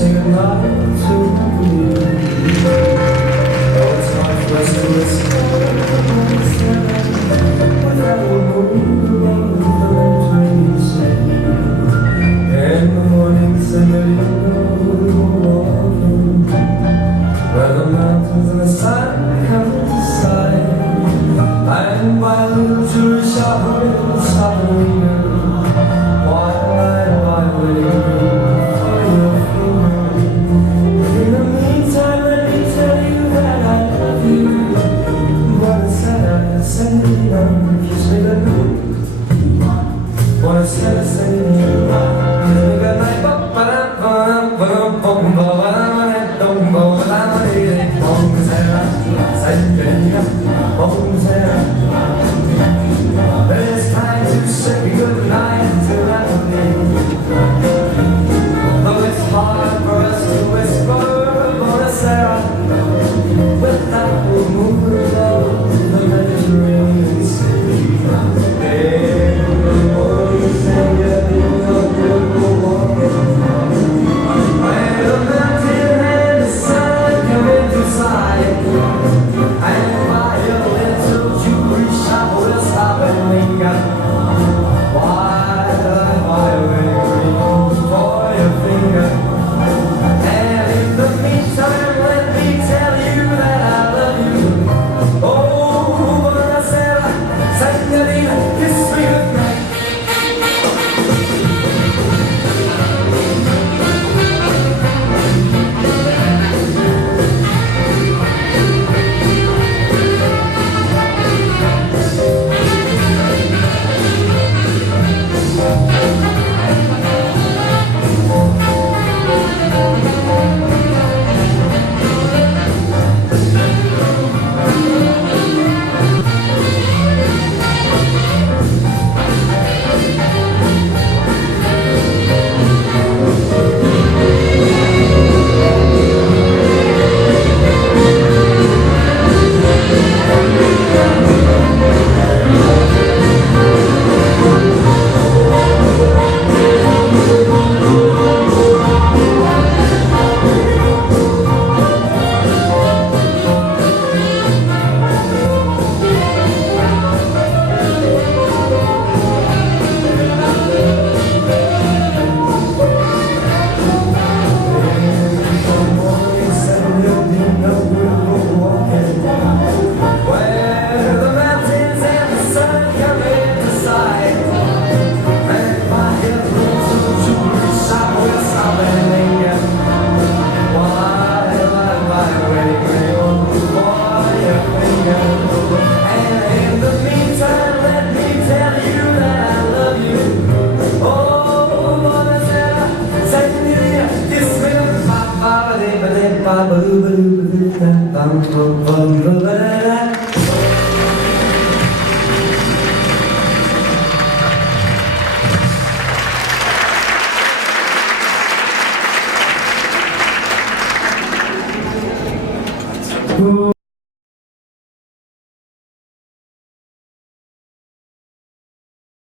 say goodnight to you. Oh, it's hard for us to listen without a move of the dreams. In the mornings and the walking where the mountains and the sun come to sight. And by little to shower, stopping while I lie waiting for your finger. In the meantime, let me tell you that I love you. What I said, kiss me goodnight. What I said, kiss me goodnight. It's time to say goodnight to Emily. Though it's hard for us to whisper about Sarah without the moon above the Mediterranean Sea. Hey, oh, you say you're walking where the mountain and the sun come into sight. And by your little jewelry shop will stop and linger while I buy a ring for your finger. And in the meantime, let me tell you that I love you. Oh, buonasera, signorina, kiss me goodnight.